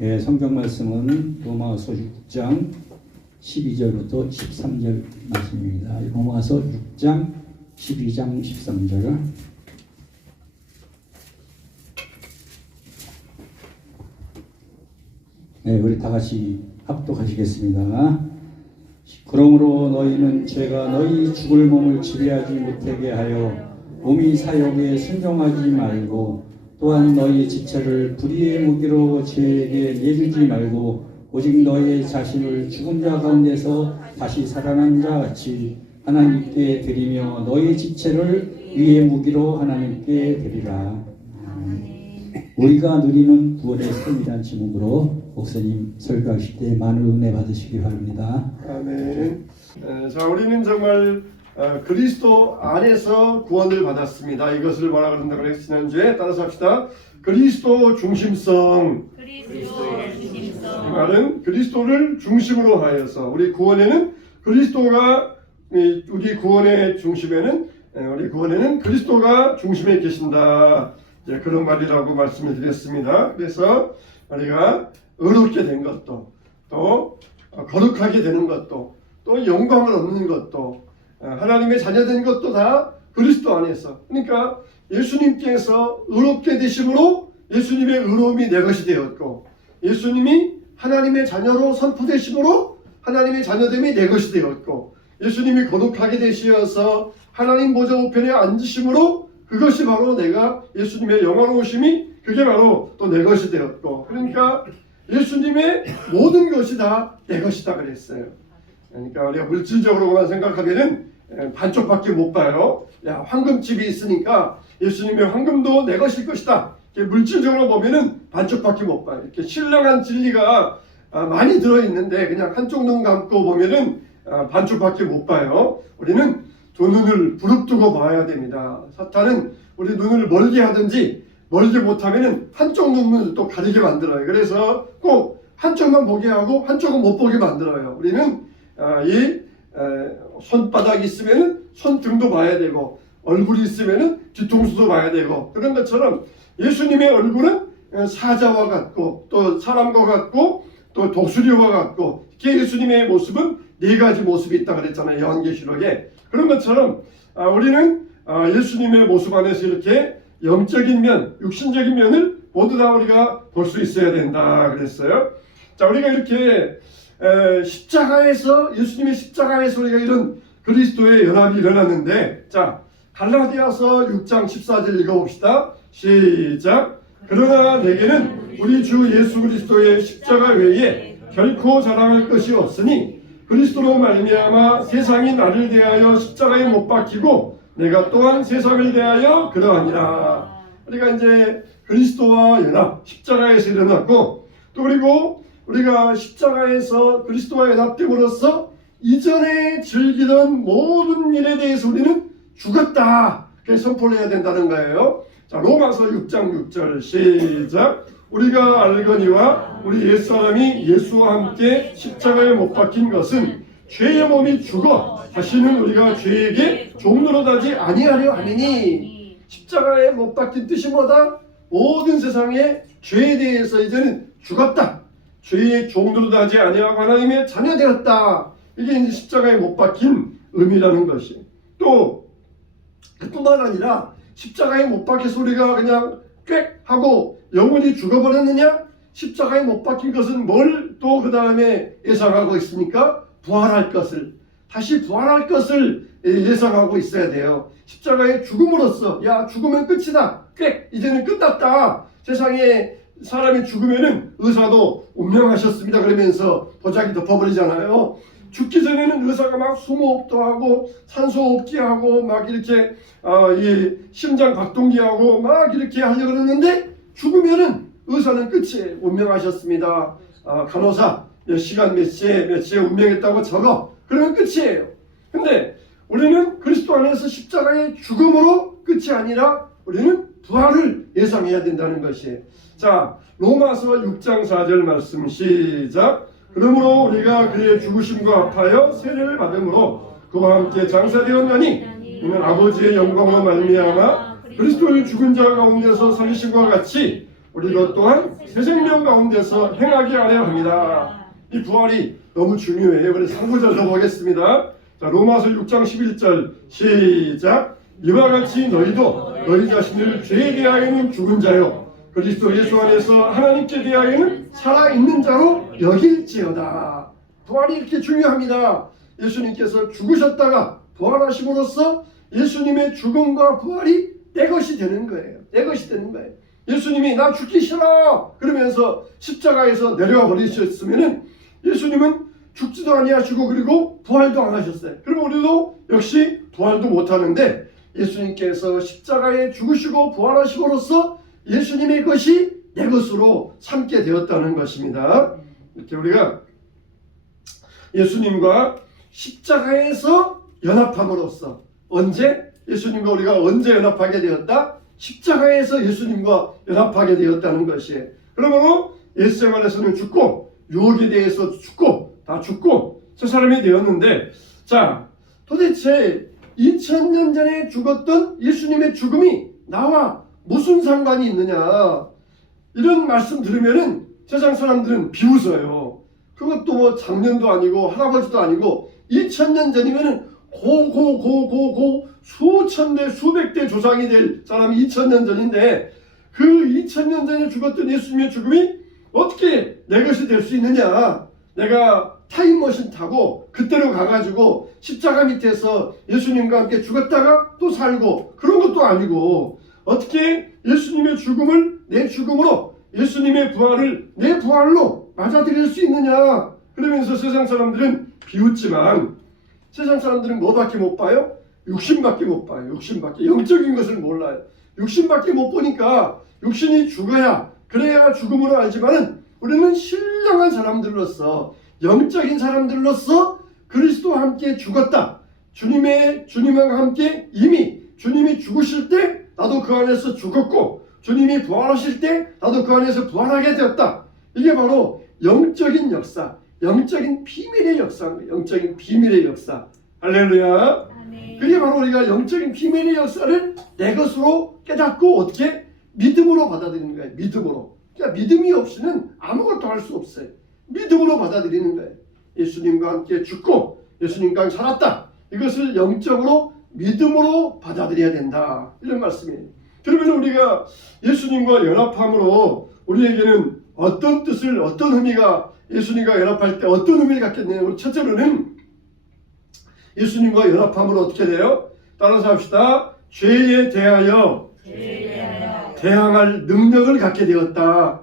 예, 성경 말씀은 로마서 6장 12절부터 13절 말씀입니다. 로마서 6장 12장 13절. 네, 우리 다 같이 합독하시겠습니다. 그러므로 너희는 죄가 너희 죽을 몸을 지배하지 못하게 하여 몸이 사욕에 순종하지 말고, 또한 너희의 지체를 불의의 무기로 죄에게 내주지 말고, 오직 너희의 자신을 죽은 자 가운데서 다시 살아난 자 같이 하나님께 드리며 너희의 지체를 의의 무기로 하나님께 드리라. 우리가 누리는 구원의 삶이란 제목으로 목사님 설교하실 때 많은 은혜 받으시기 바랍니다. 아멘. 자, 우리는 정말 그리스도 안에서 구원을 받았습니다. 이것을 뭐라 그런다고 그랬어요? 지난주에 따라서 합시다. 그리스도 중심성. 이 말은 그리스도를 중심으로 하여서 우리 구원에는 그리스도가 우리 구원의 중심에는 우리 구원에는 그리스도가 중심에 계신다. 이제 그런 말이라고 말씀을 드렸습니다. 그래서 우리가 의롭게 된 것도, 또 거룩하게 되는 것도, 또 영광을 얻는 것도, 하나님의 자녀된 것도 다 그리스도 안에서. 그러니까 예수님께서 의롭게 되심으로 예수님의 의로움이 내 것이 되었고, 예수님이 하나님의 자녀로 선포되심으로 하나님의 자녀됨이 내 것이 되었고, 예수님이 거룩하게 되시어서 하나님 보좌 우편에 앉으심으로 그것이 바로 내가 예수님의 영화로우심이 그게 바로 또 내 것이 되었고, 그러니까 예수님의 모든 것이 다 내 것이다 그랬어요. 그러니까 우리가 물질적으로만 생각하면은 반쪽밖에 못 봐요. 야, 황금집이 있으니까 예수님의 황금도 내 것일 것이다. 이렇게 물질적으로 보면은 반쪽밖에 못 봐요. 이렇게 신령한 진리가 많이 들어있는데 그냥 한쪽 눈 감고 보면은 반쪽밖에 못 봐요. 우리는 두 눈을 부릅뜨고 봐야 됩니다. 사탄은 우리 눈을 멀게 하든지 멀게 못하면은 한쪽 눈을 또 가리게 만들어요. 그래서 꼭 한쪽만 보게 하고 한쪽은 못 보게 만들어요. 우리는 이 손바닥이 있으면은 손등도 봐야 되고, 얼굴이 있으면은 뒤통수도 봐야 되고, 그런 것처럼 예수님의 얼굴은 사자와 같고, 또 사람과 같고, 또 독수리와 같고, 이렇게 예수님의 모습은 네 가지 모습이 있다 그랬잖아요, 요한계시록에. 그런 것처럼 우리는 예수님의 모습 안에서 이렇게 영적인 면, 육신적인 면을 모두 다 우리가 볼 수 있어야 된다 그랬어요. 자, 우리가 이렇게 십자가에서, 예수님의 십자가에서 우리가 이런 그리스도의 연합이 일어났는데, 자, 갈라디아서 6장 14절 읽어봅시다. 시작. 그러나 내게는 우리 주 예수 그리스도의 십자가 외에 결코 자랑할 것이 없으니 그리스도로 말미암아 세상이 나를 대하여 십자가에 못 박히고 내가 또한 세상을 대하여 그러하니라. 우리가 이제 그리스도와 연합, 십자가에서 일어났고, 또 그리고 우리가 십자가에서 그리스도와 연합됨으로써 이전에 즐기던 모든 일에 대해서 우리는 죽었다, 그렇게 선포를 해야 된다는 거예요. 자, 로마서 6장 6절 시작. 우리가 알거니와 우리 옛사람이 예수와 함께 십자가에 못 박힌 것은 죄의 몸이 죽어 다시는 우리가 죄에게 종노릇하지 아니하려 함이니. 십자가에 못 박힌 뜻이 뭐다? 모든 세상의 죄에 대해서 이제는 죽었다. 죄의 종노릇하지 아니하고 하나님의 자녀 되었다. 이게 이제 십자가에 못 박힌 의미라는 것이. 또 그뿐만 아니라 십자가에 못 박혀서 우리가 그냥 꽥 하고 영원히 죽어버렸느냐? 십자가에 못 박힌 것은 뭘 또 그 다음에 예상하고 있습니까? 부활할 것을, 다시 부활할 것을 예상하고 있어야 돼요. 십자가의 죽음으로써, 야, 죽으면 끝이다, 꽥, 이제는 끝났다. 세상에 사람이 죽으면은 의사도 운명하셨습니다 그러면서 보자기 덮어버리잖아요. 죽기 전에는 의사가 막 숨호흡도 하고 산소호흡기 하고 막 이렇게 이 심장 박동기 하고 막 이렇게 하려고 그러는데, 죽으면은 의사는 끝이에요. 운명하셨습니다. 간호사 몇 시간 몇 시에 운명했다고 적어. 그러면 끝이에요. 근데 우리는 그리스도 안에서 십자가의 죽음으로 끝이 아니라 우리는 부활을 예상해야 된다는 것이에요. 자, 로마서 6장 4절 말씀 시작. 그러므로 우리가 그의 죽으심과 합하여 세례를 받음으로 그와 함께 장사되었나니 이는 아버지의 영광으로 말미암아 그리스도의 죽은 자 가운데서 살리심과 같이 우리도 또한 새 생명 가운데서 행하게 하려 합니다. 이 부활이 너무 중요해요. 그래서 3구절로 보겠습니다. 자, 로마서 6장 11절 시작. 이와 같이 너희도 너희 자신을 죄에 대하여는 죽은 자요 그리스도 예수 안에서 하나님께 대하여는 살아있는 자로 여길지어다. 부활이 이렇게 중요합니다. 예수님께서 죽으셨다가 부활하심으로써 예수님의 죽음과 부활이 내 것이 되는 거예요. 내 것이 되는 거예요. 예수님이 나 죽기 싫어 그러면서 십자가에서 내려와 버리셨으면은 예수님은 죽지도 아니하시고 그리고 부활도 안 하셨어요. 그럼 우리도 역시 부활도 못 하는데 예수님께서 십자가에 죽으시고 부활하심으로써 예수님의 것이 내 것으로 삼게 되었다는 것입니다. 이렇게 우리가 예수님과 십자가에서 연합함으로써 언제 예수님과 우리가 언제 연합하게 되었다? 십자가에서 예수님과 연합하게 되었다는 것이에요. 그러므로 예수 생활에서는 죽고 유혹에 대해서 죽고 다 죽고 저 사람이 되었는데 자 도대체 2000년 전에 죽었던 예수님의 죽음이 나와 무슨 상관이 있느냐 이런 말씀 들으면은 세상 사람들은 비웃어요. 그것도 뭐 장년도 아니고 할아버지도 아니고 2000년 전이면은 고 수천 대 수백 대 조상이 될 사람이 2000년 전인데 그 2000년 전에 죽었던 예수님의 죽음이 어떻게 내 것이 될 수 있느냐. 내가 타임머신 타고 그때로 가가지고 십자가 밑에서 예수님과 함께 죽었다가 또 살고 그런 것도 아니고 어떻게 예수님의 죽음을 내 죽음으로 예수님의 부활을 내 부활로 맞아들일 수 있느냐. 그러면서 세상 사람들은 비웃지만 세상 사람들은 뭐밖에 못 봐요? 육신밖에 못 봐요. 육신밖에. 영적인 것을 몰라요. 육신밖에 못 보니까 육신이 죽어야 그래야 죽음으로 알지만은 우리는 신령한 사람들로서 영적인 사람들로서 그리스도와 함께 죽었다. 주님과 함께 이미 주님이 죽으실 때 나도 그 안에서 죽었고 주님이 부활하실 때 나도 그 안에서 부활하게 되었다. 이게 바로 영적인 역사, 영적인 비밀의 역사입니다. 영적인 비밀의 역사. 할렐루야. 그게 바로 우리가 영적인 비밀의 역사를 내 것으로 깨닫고 어떻게 믿음으로 받아들이는 거예요. 믿음으로. 그러니까 믿음이 없이는 아무것도 할 수 없어요. 믿음으로 받아들이는 거예요. 예수님과 함께 죽고 예수님과 함께 살았다. 이것을 영적으로 믿음으로 받아들여야 된다. 이런 말씀이에요. 그러면 우리가 예수님과 연합함으로 우리에게는 어떤 뜻을 어떤 의미가 예수님과 연합할 때 어떤 의미를 갖겠느냐. 첫째로는 예수님과 연합함으로 어떻게 돼요? 따라서 합시다. 죄에 대하여 대항할 능력을 갖게 되었다.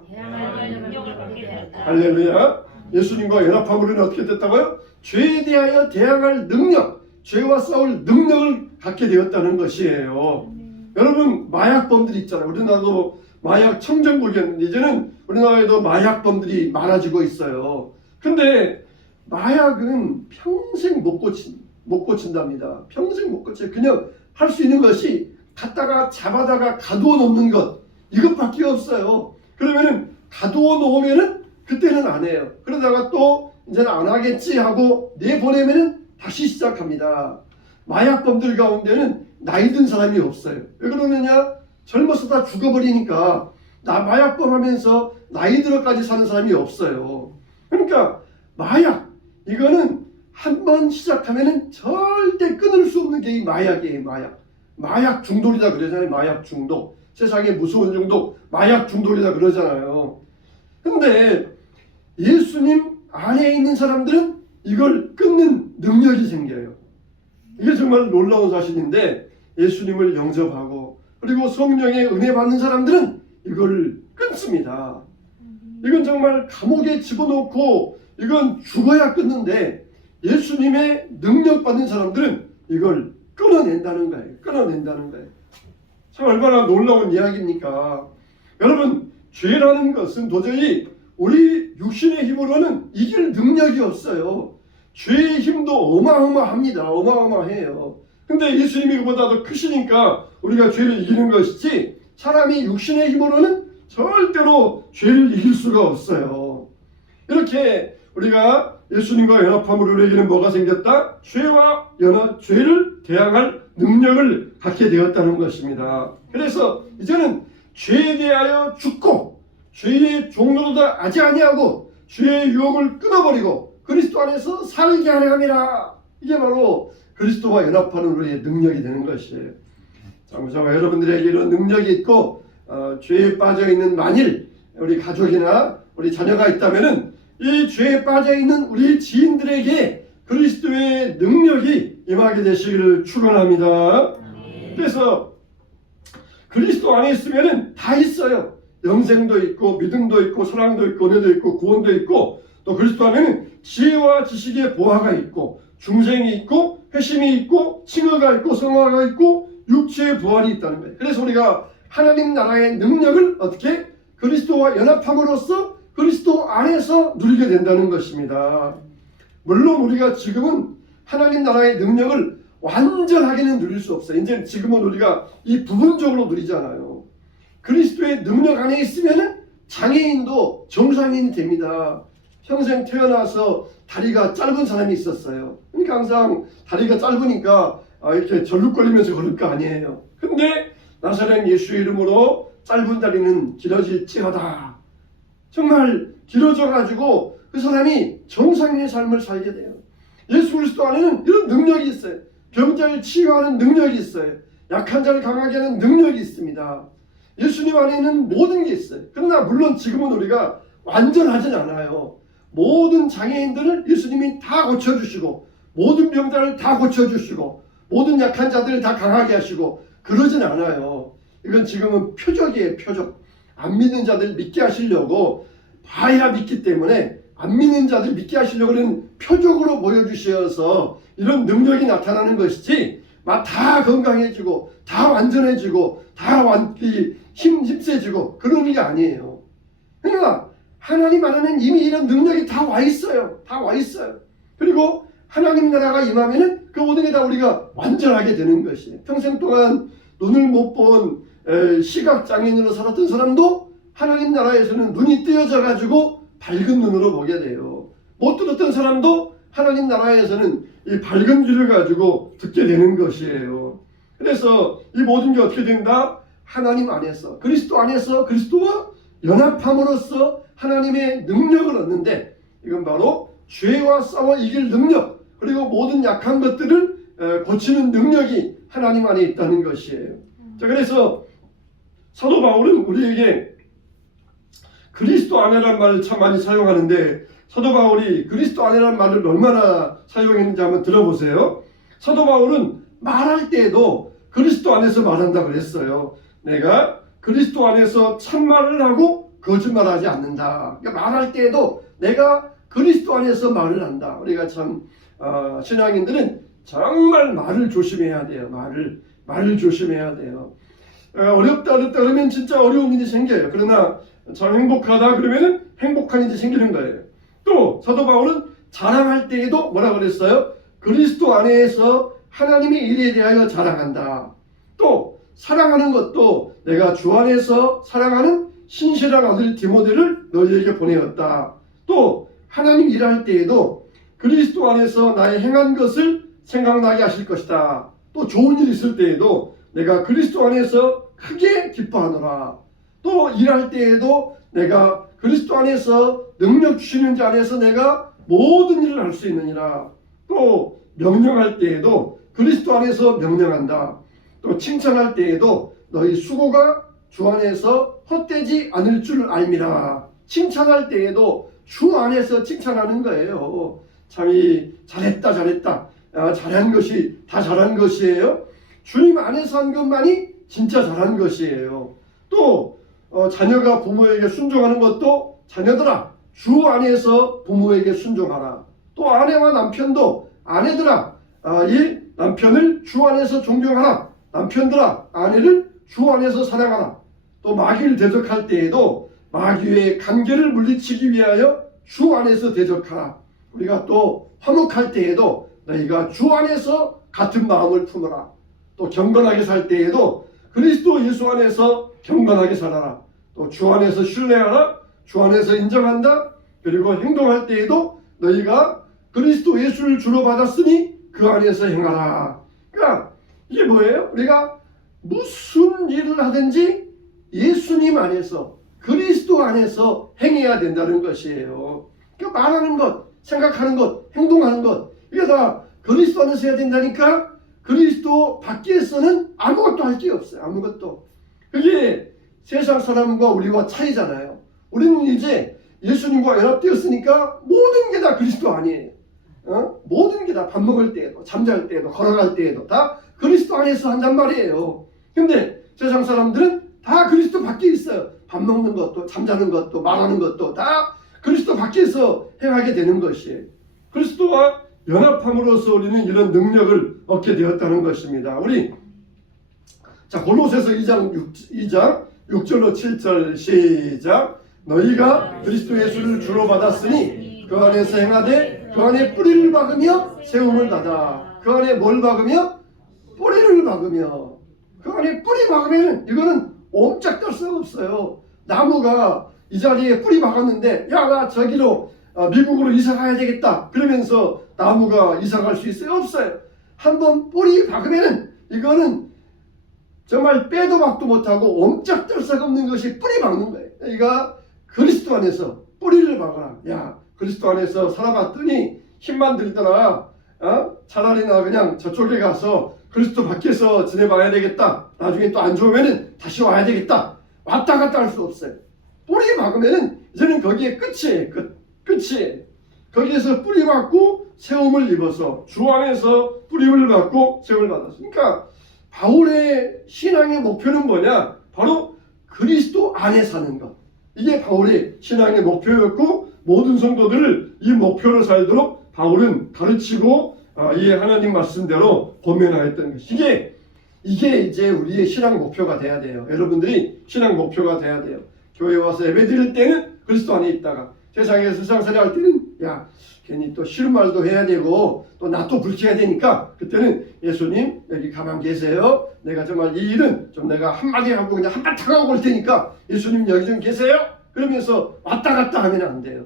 할렐루야. 예수님과 연합함으로는 어떻게 됐다고요? 죄에 대하여 대항할 능력, 죄와 싸울 능력을 갖게 되었다는 것이에요. 여러분 마약범들 있잖아요. 우리나라도 마약 청정국이었는데 이제는 우리나라에도 마약범들이 많아지고 있어요. 근데 마약은 평생 못 고친답니다. 평생 못 고쳐요. 그냥 할 수 있는 것이 갖다가 잡아다가 가두어 놓는 것 이것밖에 없어요. 그러면은 가두어 놓으면은 그때는 안 해요. 그러다가 또 이제는 안 하겠지 하고 내보내면은 다시 시작합니다. 마약범들 가운데는 나이 든 사람이 없어요. 왜 그러느냐? 젊어서 다 죽어버리니까 마약범 하면서 나이 들어까지 사는 사람이 없어요. 그러니까 마약 이거는 한번 시작하면은 절대 끊을 수 없는 게 이 마약이에요. 마약 중독이다 그러잖아요. 마약 중독. 세상의 무서운 중독 마약 중독이다 그러잖아요. 근데 예수님 안에 있는 사람들은 이걸 끊는 능력이 생겨요. 이게 정말 놀라운 사실인데 예수님을 영접하고 그리고 성령의 은혜 받는 사람들은 이걸 끊습니다. 이건 정말 감옥에 집어넣고 이건 죽어야 끊는데 예수님의 능력 받는 사람들은 이걸 끊어낸다는 거예요. 끊어낸다는 거예요. 참 얼마나 놀라운 이야기입니까? 여러분 죄라는 것은 도저히 우리 육신의 힘으로는 이길 능력이 없어요. 죄의 힘도 어마어마합니다. 어마어마해요. 근데 예수님이 그보다 더 크시니까 우리가 죄를 이기는 것이지 사람이 육신의 힘으로는 절대로 죄를 이길 수가 없어요. 이렇게 우리가 예수님과 연합함으로 우리에게는 뭐가 생겼다? 죄를 대항할 능력을 갖게 되었다는 것입니다. 그래서 이제는 죄에 대하여 죽고 죄의 종로로다 하지 아니하고 죄의 유혹을 끊어버리고 그리스도 안에서 살게 하려 함이라. 이게 바로 그리스도와 연합하는 우리의 능력이 되는 것이에요. 저와 여러분들에게 이런 능력이 있고 죄에 빠져있는 만일 우리 가족이나 우리 자녀가 있다면은 이 죄에 빠져있는 우리 지인들에게 그리스도의 능력이 임하게 되시기를 축원합니다. 그래서 그리스도 안에 있으면은 다 있어요. 영생도 있고 믿음도 있고 사랑도 있고 은혜도 있고 구원도 있고 또 그리스도 안에는 지혜와 지식의 보화가 있고 중생이 있고 회심이 있고 칭의가 있고 성화가 있고 육체의 부활이 있다는 거예요. 그래서 우리가 하나님 나라의 능력을 어떻게 그리스도와 연합함으로써 그리스도 안에서 누리게 된다는 것입니다. 물론 우리가 지금은 하나님 나라의 능력을 완전하게는 누릴 수 없어요. 이제 지금은 우리가 이 부분적으로 누리잖아요. 그리스도의 능력 안에 있으면 장애인도 정상인이 됩니다. 평생 태어나서 다리가 짧은 사람이 있었어요. 그러니까 항상 다리가 짧으니까 이렇게 절룩거리면서 걸을 거 아니에요. 근데 나사렛 예수의 이름으로 짧은 다리는 길어질지어다. 정말 길어져가지고 그 사람이 정상인의 삶을 살게 돼요. 예수 그리스도 안에는 이런 능력이 있어요. 병자를 치유하는 능력이 있어요. 약한 자를 강하게 하는 능력이 있습니다. 예수님 안에는 모든 게 있어요. 그러나 물론 지금은 우리가 완전하진 않아요. 모든 장애인들을 예수님이 다 고쳐주시고 모든 병자를 다 고쳐주시고 모든 약한 자들을 다 강하게 하시고 그러진 않아요. 이건 지금은 표적이에요. 표적. 안 믿는 자들 믿게 하시려고 봐야 믿기 때문에 안 믿는 자들 믿게 하시려고는 표적으로 보여주셔서 이런 능력이 나타나는 것이지 막 다 건강해지고 다 완전해지고 다 힘세지고 그런 게 아니에요. 그러니까 하나님 안에는 이미 이런 능력이 다 와 있어요. 다 와 있어요. 그리고 하나님 나라가 임하면은 그 모든 게 다 우리가 완전하게 되는 것이에요. 평생 동안 눈을 못 본 시각장애인으로 살았던 사람도 하나님 나라에서는 눈이 뜨여져 가지고 밝은 눈으로 보게 돼요. 못 들었던 사람도 하나님 나라에서는 이 밝은 귀를 가지고 듣게 되는 것이에요. 그래서 이 모든 게 어떻게 된다? 하나님 안에서 그리스도 안에서 그리스도와 연합함으로써 하나님의 능력을 얻는데 이건 바로 죄와 싸워 이길 능력 그리고 모든 약한 것들을 고치는 능력이 하나님 안에 있다는 것이에요. 자, 그래서 사도 바울은 우리에게 그리스도 안에라는 말을 참 많이 사용하는데 사도 바울이 그리스도 안에라는 말을 얼마나 사용했는지 한번 들어보세요. 사도 바울은 말할 때에도 그리스도 안에서 말한다고 그랬어요. 내가 그리스도 안에서 참말을 하고 거짓말하지 않는다. 그러니까 말할 때에도 내가 그리스도 안에서 말을 한다. 우리가 참 신앙인들은 정말 말을 조심해야 돼요. 말을 조심해야 돼요. 어렵다 그러면 진짜 어려운 일이 생겨요. 그러나 참 행복하다 그러면은 행복한 일이 생기는 거예요. 또 사도 바울은 자랑할 때에도 뭐라 그랬어요? 그리스도 안에서 하나님의 일에 대하여 자랑한다. 또 사랑하는 것도 내가 주 안에서 사랑하는 신실한 아들 디모데를 너희에게 보내었다. 또 하나님 일할 때에도 그리스도 안에서 나의 행한 것을 생각나게 하실 것이다. 또 좋은 일 있을 때에도 내가 그리스도 안에서 크게 기뻐하노라. 또 일할 때에도 내가 그리스도 안에서 능력 주시는 자 안에서 내가 모든 일을 할 수 있느니라. 또 명령할 때에도 그리스도 안에서 명령한다. 또 칭찬할 때에도 너희 수고가 주 안에서 헛되지 않을 줄 알미라. 칭찬할 때에도 주 안에서 칭찬하는 거예요. 참이 잘했다 잘한 것이 다 잘한 것이에요. 주님 안에서 한 것만이 진짜 잘한 것이에요. 또 자녀가 부모에게 순종하는 것도 자녀들아 주 안에서 부모에게 순종하라. 또 아내와 남편도 아내들아 이 남편을 주 안에서 존경하라. 남편들아 아내를 주 안에서 사랑하라. 또 마귀를 대적할 때에도 마귀의 간계를 물리치기 위하여 주 안에서 대적하라. 우리가 또 화목할 때에도 너희가 주 안에서 같은 마음을 품어라. 또 경건하게 살 때에도 그리스도 예수 안에서 경건하게 살아라. 또 주 안에서 신뢰하라. 주 안에서 인정한다. 그리고 행동할 때에도 너희가 그리스도 예수를 주로 받았으니 그 안에서 행하라. 그러니까 이게 뭐예요? 우리가 무슨 일을 하든지 예수님 안에서 그리스도 그리스도 안에서 행해야 된다는 것이에요. 그러니까 말하는 것, 생각하는 것, 행동하는 것, 이게 다 그리스도 안에서 해야 된다니까. 그리스도 밖에서는 아무것도 할 게 없어요. 아무것도. 그게 세상 사람과 우리와 차이잖아요. 우리는 이제 예수님과 연합되었으니까 모든 게 다 그리스도 아니에요. 모든 게 다 밥 먹을 때에도, 잠잘 때에도, 걸어갈 때에도 다 그리스도 안에서 한단 말이에요. 근데 세상 사람들은 다 그리스도 밖에 있어요. 밥 먹는 것도, 잠자는 것도, 말하는 것도 다 그리스도 밖에서 행하게 되는 것이에요. 그리스도와 연합함으로써 우리는 이런 능력을 얻게 되었다는 것입니다. 우리 자 골로새서 2장 6절로 7절 시작. 너희가 그리스도 예수를 주로 받았으니 그 안에서 행하되 그 안에 뿌리를 박으며 세움을 받아. 그 안에 뭘 박으며? 뿌리를 박으며. 그 안에 뿌리 박으면 이거는 옴짝달 수가 없어요. 나무가 이 자리에 뿌리 박았는데 야 나 저기로 미국으로 이사 가야 되겠다 그러면서 나무가 이사 갈 수 있어요? 없어요. 한번 뿌리 박으면은 이거는 정말 빼도 박도 못하고 옴짝달싹 없는 것이 뿌리 박는 거예요. 그러니까 그리스도 안에서 뿌리를 박아라. 야 그리스도 안에서 살아봤더니 힘만 들더라. 차라리 나 그냥 저쪽에 가서 그리스도 밖에서 지내봐야 되겠다. 나중에 또 안 좋으면은 다시 와야 되겠다. 왔다 갔다 할 수 없어요. 뿌리 박으면은 이제는 거기에 끝이에요. 끝이에요. 거기에서 뿌리 박고 세움을 입어서 주 안에서 뿌림을 받고 세움을 받았어요. 그러니까 바울의 신앙의 목표는 뭐냐? 바로 그리스도 안에 사는 것. 이게 바울의 신앙의 목표였고 모든 성도들을 이 목표로 살도록 바울은 가르치고 이 하나님 말씀대로 권면하였던 것. 이게 이제 우리의 신앙 목표가 돼야 돼요. 여러분들이 신앙 목표가 돼야 돼요. 교회 와서 예배 드릴 때는 그리스도 안에 있다가 세상에서 세상살이 할 때는 야 괜히 또 싫은 말도 해야 되고 또 나 또 불쾌해야 되니까 그때는 예수님 여기 가만 계세요. 내가 정말 이 일은 좀 내가 한마디 하고 그냥 한바탕 하고 올 테니까 예수님 여기 좀 계세요. 그러면서 왔다 갔다 하면 안 돼요.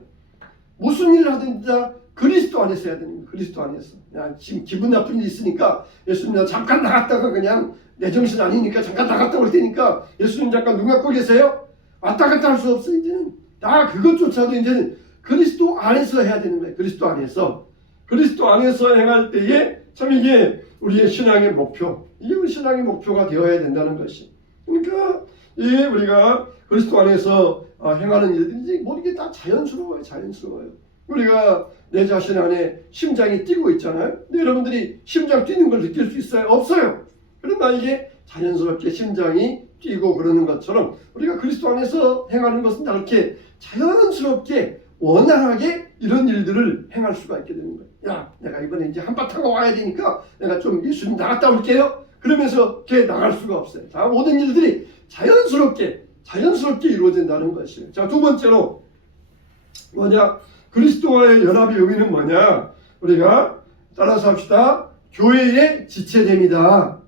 무슨 일을 하든지 다 그리스도 안에서 해야 됩니다. 그리스도 안에서. 야, 지금 기분 나쁜 일 있으니까 예수님 나 잠깐 나갔다가 그냥 내 정신 아니니까 잠깐 나갔다 올 테니까 예수님 잠깐 눈 감고 계세요. 왔다 갔다 할 수 없어. 이제는 다 그것조차도 이제는 그리스도 안에서 해야 되는 거예요. 그리스도 안에서. 그리스도 안에서 행할 때에 참 이게 우리의 신앙의 목표. 이게 우리 신앙의 목표가 되어야 된다는 것이. 그러니까 이 우리가 그리스도 안에서 행하는 일들이 모든 게 다 자연스러워요. 자연스러워요. 우리가 내 자신 안에 심장이 뛰고 있잖아요. 근데 여러분들이 심장 뛰는 걸 느낄 수 있어요? 없어요. 그러나 이게 자연스럽게 심장이 뛰고 그러는 것처럼 우리가 그리스도 안에서 행하는 것은 다 그렇게 자연스럽게 원활하게 이런 일들을 행할 수가 있게 되는 거예요. 야 내가 이번에 이제 한바탕 와야 되니까 내가 좀 예수님 나갔다 올게요. 그러면서 걔 나갈 수가 없어요. 다 모든 일들이 자연스럽게 이루어진다는 것이에요. 자, 두 번째로 뭐냐? 그리스도와의 연합의 의미는 뭐냐? 우리가 따라서 합시다. 교회의 지체됨이다.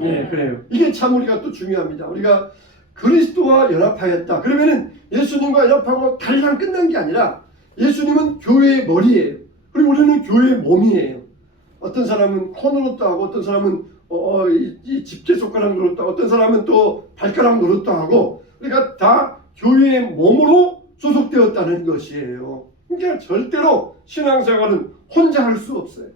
네, 그래요. 이게 참 우리가 또 중요합니다. 우리가 그리스도와 연합하였다. 그러면은 예수님과 연합하고 달랑 끝난 게 아니라 예수님은 교회의 머리예요. 그리고 우리는 교회의 몸이에요. 어떤 사람은 코 노릇도 하고 어떤 사람은 이 집게 손가락 노릇도 하고 어떤 사람은 또 발가락 노릇도 하고 그러니까 다 교회의 몸으로 소속되었다는 것이에요. 그러니까 절대로 신앙생활은 혼자 할 수 없어요.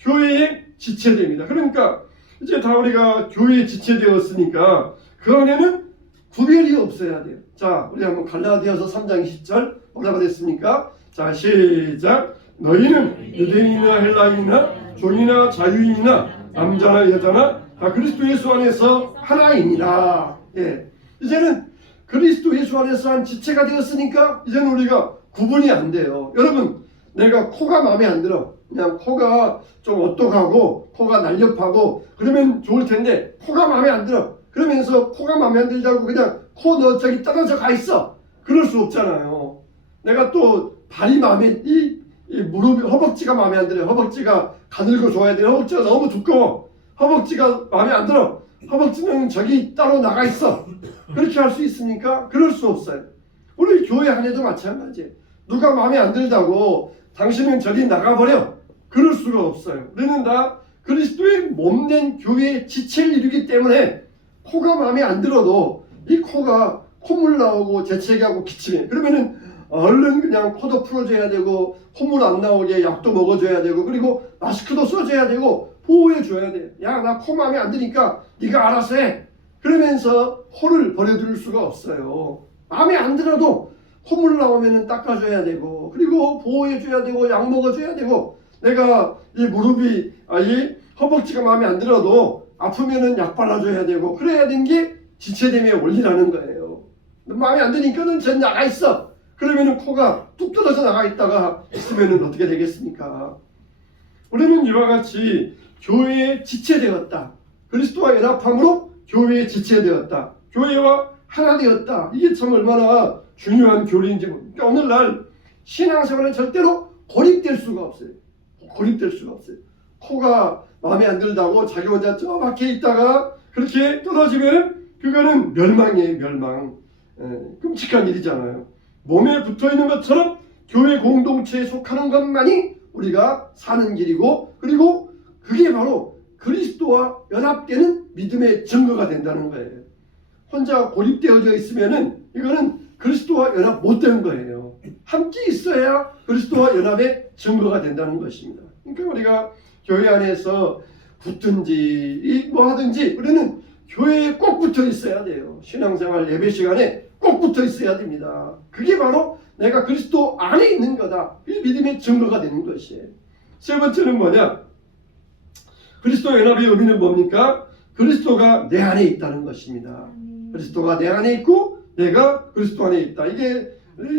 교회에 지체됩니다. 그러니까 이제 다 우리가 교회에 지체되었으니까 그 안에는 구별이 없어야 돼요. 자, 우리 한번 갈라디아서 3장 10절 뭐라고 됐습니까? 자, 시작. 너희는 유대인이나 헬라인이나 종이나 자유인이나 남자나 여자나 다 그리스도 예수 안에서 하나입니다. 예. 이제는 그리스도 예수 안에서 한 지체가 되었으니까 이제는 우리가 구분이 안 돼요. 여러분, 내가 코가 마음에 안 들어. 그냥 코가 좀 어떡하고 코가 날렵하고 그러면 좋을 텐데 코가 마음에 안 들어. 그러면서 코가 마음에 안 들다고 그냥 코 너 저기 떨어져 가 있어. 그럴 수 없잖아요. 내가 또 발이 마음에 이 무릎 허벅지가 마음에 안 들어요. 허벅지가 가늘고 좋아야 돼요. 허벅지가 너무 두꺼워. 허벅지가 마음에 안 들어. 허벅지는 저기 따로 나가 있어. 그렇게 할 수 있습니까? 그럴 수 없어요. 우리 교회 안에도 마찬가지예요. 누가 마음에 안 들다고 당신은 저리 나가버려. 그럴 수가 없어요. 우리는 다 그리스도의 몸된 교회의 지체를 이루기 때문에 코가 마음에 안 들어도 이 코가 콧물 나오고 재채기하고 기침해. 그러면은 얼른 그냥 코도 풀어줘야 되고 콧물 안 나오게 약도 먹어줘야 되고 그리고 마스크도 써줘야 되고 보호해줘야 돼. 야, 나 코 마음에 안 드니까 네가 알아서 해. 그러면서 코를 버려둘 수가 없어요. 마음에 안 들어도 콧물 나오면은 닦아줘야 되고 그리고 보호해줘야 되고 약 먹어줘야 되고 내가 이 무릎이 이 허벅지가 마음에 안 들어도 아프면은 약 발라줘야 되고 그래야 되는 게 지체됨의 원리라는 거예요. 마음에 안 드니까는 전 나가 있어. 그러면은 코가 뚝 떨어져 나가 있다가 있으면은 어떻게 되겠습니까? 우리는 이와 같이 교회에 지체되었다. 그리스도와 연합함으로 교회에 지체되었다. 교회와 하나 되었다. 이게 참 얼마나 중요한 교리인지 모릅니다. 그러니까 오늘날 신앙생활은 절대로 고립될 수가 없어요. 고립될 수가 없어요. 코가 마음에 안 들다고 자기 혼자 저 밖에 있다가 그렇게 떨어지면 그거는 멸망이에요. 멸망. 끔찍한 일이잖아요. 몸에 붙어있는 것처럼 교회 공동체에 속하는 것만이 우리가 사는 길이고 그리고 그게 바로 그리스도와 연합되는 믿음의 증거가 된다는 거예요. 혼자 고립되어져 있으면은 이거는 그리스도와 연합 못된 거예요. 함께 있어야 그리스도와 연합의 증거가 된다는 것입니다. 그러니까 우리가 교회 안에서 붙든지 뭐 하든지 우리는 교회에 꼭 붙어 있어야 돼요. 신앙생활 예배 시간에 꼭 붙어 있어야 됩니다. 그게 바로 내가 그리스도 안에 있는 거다. 이 믿음의 증거가 되는 것이에요. 세 번째는 뭐냐? 그리스도 연합의 의미는 뭡니까? 그리스도가 내 안에 있다는 것입니다. 그리스도가 내 안에 있고 내가 그리스도 안에 있다. 이게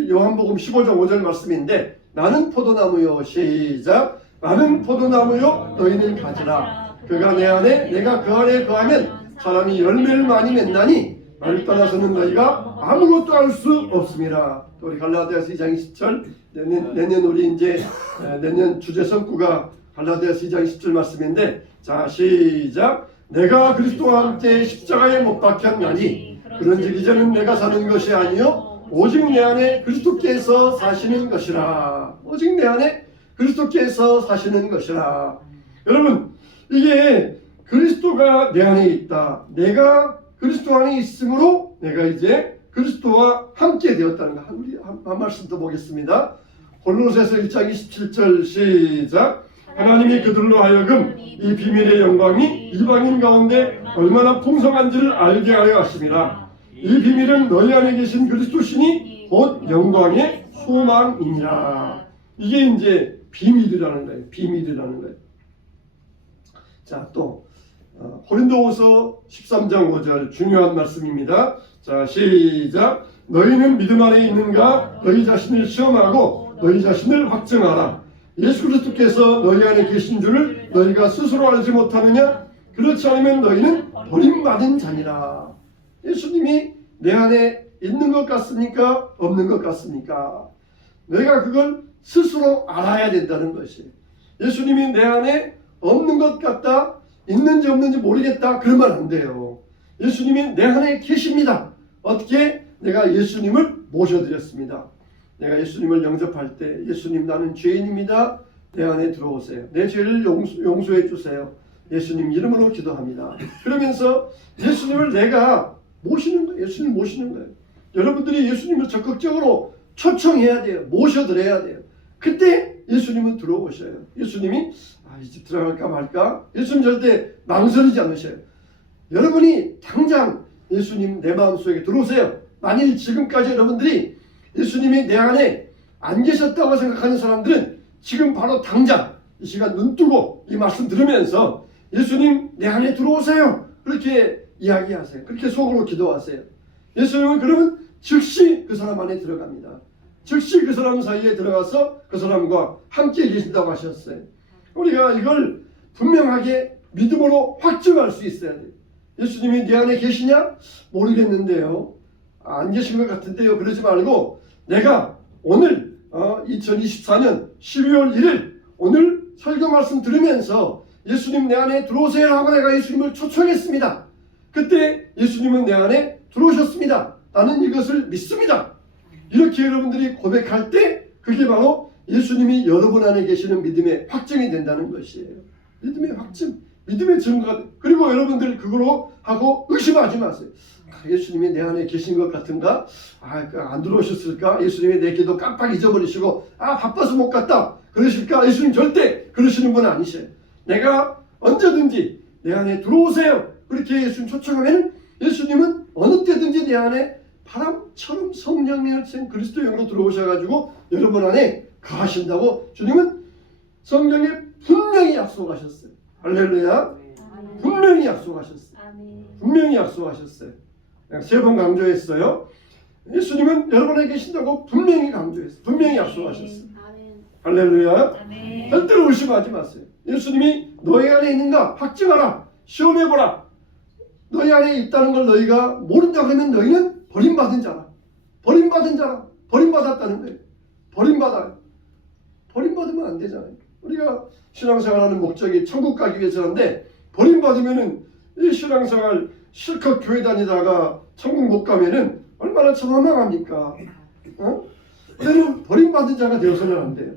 요한복음 15장 5절 말씀인데 나는 포도나무요 시작 나는 포도나무요 너희는 가지라 그가 내 안에 내가 그 안에 거하면 사람이 열매를 많이 맺나니 나를 떠나서는 너희가 아무것도 할 수 없습니다. 우리 갈라디아서 2장 20절 내년 우리 이제 내년 주제 성구가 갈라디아서 2장 20절 말씀인데 자 시작 내가 그리스도와 함께 십자가에 못 박혔나니 그런즉 이제는 내가 사는 것이 아니요 오직 내 안에 그리스도께서 사시는 것이라. 오직 내 안에 그리스도께서 사시는 것이라. 여러분 이게 그리스도가 내 안에 있다. 내가 그리스도 안에 있으므로 내가 이제 그리스도와 함께 되었다는 거. 우리 한 말씀 더 보겠습니다. 골로새서 1장 27절 시작 하나님이 그들로 하여금 이 비밀의 영광이 이방인 가운데 얼마나 풍성한지를 알게 하려 하심이라. 이 비밀은 너희 안에 계신 그리스도시니 곧 영광의 소망이니라. 이게 이제 비밀이라는 거예요. 비밀이라는 거예요. 자, 또 고린도후서 13장 5절 중요한 말씀입니다. 자, 시작. 너희는 믿음 안에 있는가? 너희 자신을 시험하고 너희 자신을 확증하라. 예수 그리스도께서 너희 안에 계신 줄을 너희가 스스로 알지 못하느냐? 그렇지 않으면 너희는 버림받은 자니라. 예수님이 내 안에 있는 것 같습니까? 없는 것 같습니까? 내가 그걸 스스로 알아야 된다는 것이에요. 예수님이 내 안에 없는 것 같다, 있는지 없는지 모르겠다 그러면 안 돼요. 예수님이 내 안에 계십니다. 어떻게? 내가 예수님을 모셔드렸습니다. 내가 예수님을 영접할 때 예수님 나는 죄인입니다. 내 안에 들어오세요. 내 죄를 용서해 주세요. 예수님 이름으로 기도합니다. 그러면서 예수님을 내가 모시는 거예요. 예수님 모시는 거예요. 여러분들이 예수님을 적극적으로 초청해야 돼요. 모셔드려야 돼요. 그때 예수님은 들어오셔요. 예수님이 이 집 들어갈까 말까? 예수님 절대 망설이지 않으셔요. 여러분이 당장 예수님 내 마음속에 들어오세요. 만일 지금까지 여러분들이 예수님이 내 안에 안 계셨다고 생각하는 사람들은 지금 바로 당장 이 시간 눈 뜨고 이 말씀 들으면서 예수님 내 안에 들어오세요. 그렇게 이야기하세요. 그렇게 속으로 기도하세요. 예수님은 그러면 즉시 그 사람 안에 들어갑니다. 즉시 그 사람 사이에 들어가서 그 사람과 함께 계신다고 하셨어요. 우리가 이걸 분명하게 믿음으로 확증할 수 있어야 돼요. 예수님이 내 안에 계시냐? 모르겠는데요. 안 계신 것 같은데요. 그러지 말고 내가 오늘 2024년 12월 1일 오늘 설교 말씀 들으면서 예수님 내 안에 들어오세요 하고 내가 예수님을 초청했습니다. 그때 예수님은 내 안에 들어오셨습니다. 나는 이것을 믿습니다. 이렇게 여러분들이 고백할 때 그게 바로 예수님이 여러분 안에 계시는 믿음의 확증이 된다는 것이에요. 믿음의 확증, 믿음의 증거가. 그리고 여러분들 그거로 하고 의심하지 마세요. 예수님이 내 안에 계신 것 같은가? 안 들어오셨을까? 예수님이 내 기도 깜빡 잊어버리시고 바빠서 못 갔다 그러실까? 예수님 절대 그러시는 분 아니세요. 내가 언제든지 내 안에 들어오세요. 그렇게 예수님 초청하면 예수님은 어느 때든지 내 안에 바람처럼 성령의 그리스도 영으로 들어오셔가지고 여러분 안에 거하신다고 주님은 성경에 분명히 약속하셨어요. 할렐루야. 분명히 약속하셨어요. 분명히 약속하셨어요. 3번 강조했어요. 예수님은 여러분에 계신다고 분명히 강조했어요. 분명히 약속하셨어요. 할렐루야. 절대로 의심하지 마세요. 예수님이 너희 안에 있는가 확증하라. 시험해보라. 너희 안에 있다는 걸 너희가 모른다 그러면 너희는 버림받은 자라. 버림받은 자라. 버림받았다는 거예요. 버림받아요. 버림받으면 안 되잖아요. 우리가 신앙생활하는 목적이 천국 가기 위해서인데 버림받으면은 이 신앙생활 실컷 교회 다니다가 천국 못 가면은 얼마나 참 허망합니까? 때는 버림받은 자가 되어서는 안 돼요.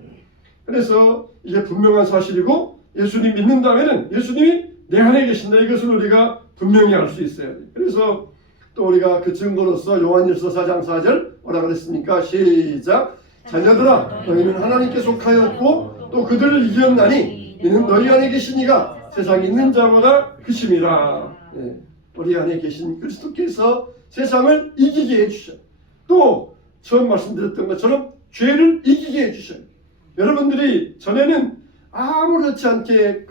그래서 이게 분명한 사실이고 예수님 믿는다면은 예수님이 내 안에 계신다 이것을 우리가 분명히 알 수 있어요. 그래서 또 우리가 그 증거로서 요한일서 4장 4절 뭐라 그랬습니까? 시작. 자녀들아 너희는 하나님께 속하였고 또 그들을 이겼나니 이는 너희 안에 계신 이가 세상에 있는 자보다 크심이라. 우리 안에 계신 그리스도께서 세상을 이기게 해주셔. 또 처음 말씀드렸던 것처럼 죄를 이기게 해주셔요. 여러분들이 전에는 아무렇지 않게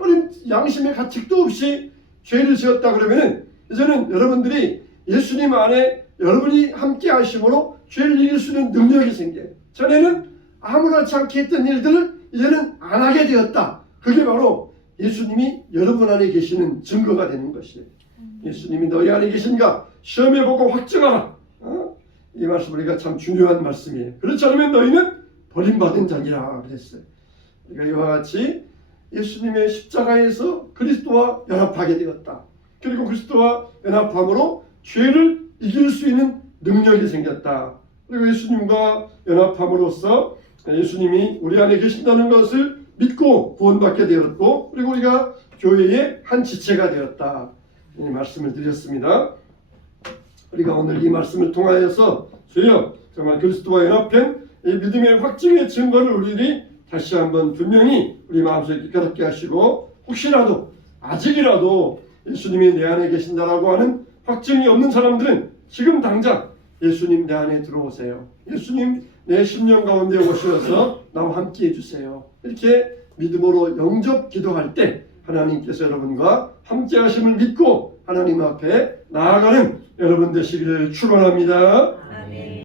양심의 가책도 없이 죄를 지었다 그러면은 이제는 여러분들이 예수님 안에 여러분이 함께 하심으로 죄를 이길 수 있는 능력이 생겨요. 전에는 아무렇지 않게 했던 일들을 이제는 안 하게 되었다. 그게 바로 예수님이 여러분 안에 계시는 증거가 되는 것이에요. 예수님이 너희 안에 계신가 시험해보고 확증하라. 이 말씀 우리가 참 중요한 말씀이에요. 그렇지 않으면 너희는 버림받은 자니라 그랬어요. 우리가 이와 같이 예수님의 십자가에서 그리스도와 연합하게 되었다. 그리고 그리스도와 연합함으로 죄를 이길 수 있는 능력이 생겼다. 그리고 예수님과 연합함으로써 예수님이 우리 안에 계신다는 것을 믿고 구원받게 되었고 그리고 우리가 교회의 한 지체가 되었다. 이 말씀을 드렸습니다. 우리가 오늘 이 말씀을 통하여서 주여 정말 그리스도와 연합한 이 믿음의 확증의 증거를 우리들이 다시 한번 분명히 우리 마음속에 깨닫게 하시고 혹시라도 아직이라도 예수님이 내 안에 계신다라고 하는 확증이 없는 사람들은 지금 당장 예수님 내 안에 들어오세요. 예수님 내 심령 가운데 오셔서 나와 함께 해주세요. 이렇게 믿음으로 영접 기도할 때 하나님께서 여러분과 함께 하심을 믿고 하나님 앞에 나아가는 여러분 되시기를 축원합니다.